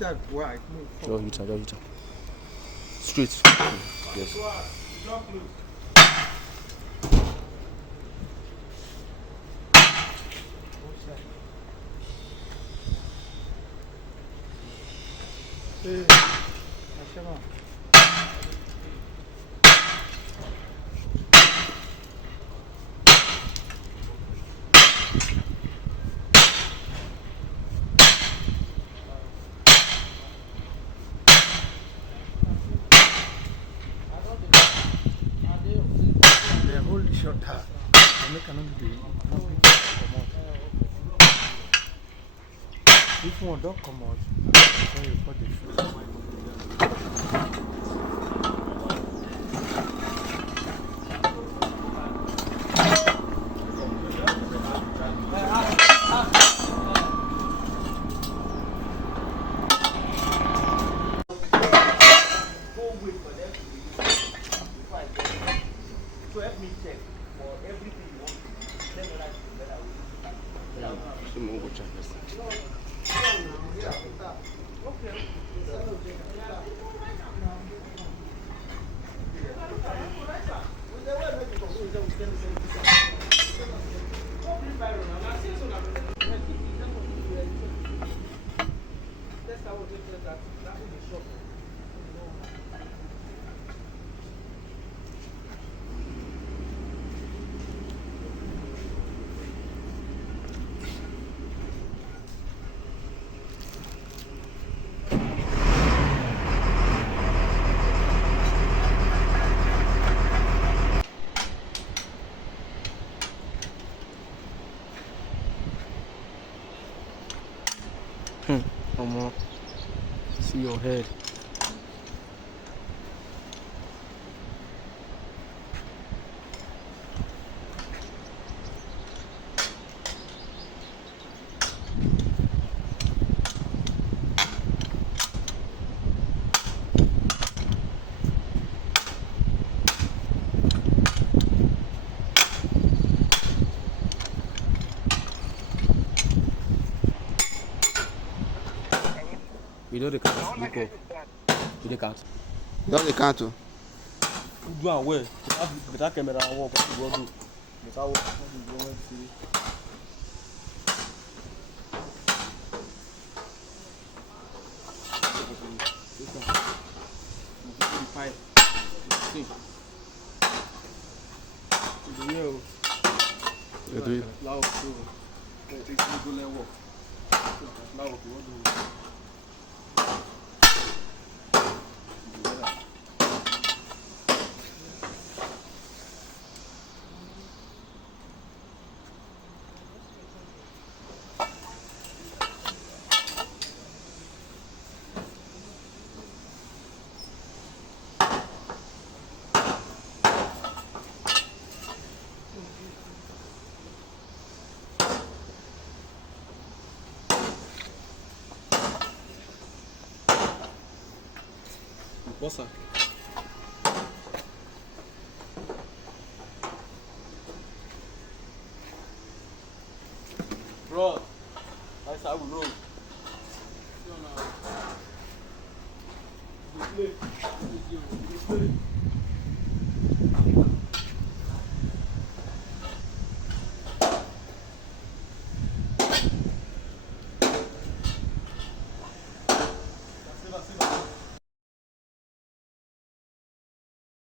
heater wide. Your heater, your heater. Straight. Yes. Hey, they hold the shutter. They make another day. If one don't come out, then you put the shutter. So help me check for everything you want. Then when I together See your head. We know the count. Look up. We the count. You don't count to. Do and well. Without camera and walk. What you go do? Without walk. What you go see? You do it. What's that? Bro, that's how we roll. The play.